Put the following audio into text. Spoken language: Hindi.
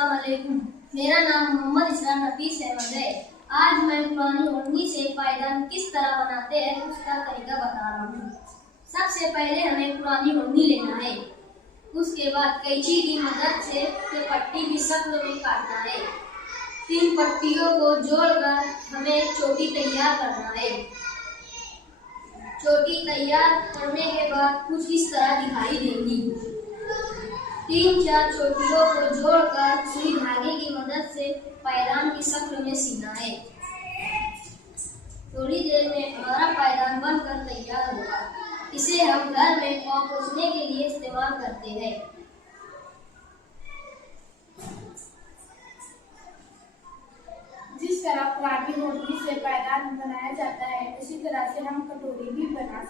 अस्सलाम वालेकुम। मेरा नाम मोहम्मद इस्लाम नफीस अहमद है। आज मैं पुरानी ओढ़नी से पायदान किस तरह बनाते हैं उसका तरीका बता रहा हूँ। सबसे पहले हमें पुरानी ओढ़नी लेना है। उसके बाद कैंची की मदद से पट्टी की शक्ल में काटना है। 3 पट्टियों को जोड़कर हमें एक चोटी तैयार करना है। चोटी तैयार करने के बाद कुछ इस तरह दिखाई देगी। 3-4 चोटियों को जोड़कर सुई धागे की मदद से पायदान की शक्ल में सीना है। थोड़ी देर में हमारा पायदान बनकर तैयार होगा। इसे हम घर में पाँव पोंछने के लिए इस्तेमाल करते हैं। जिस तरह पुरानी ओढ़नी से पायदान बनाया जाता है, उसी तरह से हम कटोरी भी बना सकते हैं।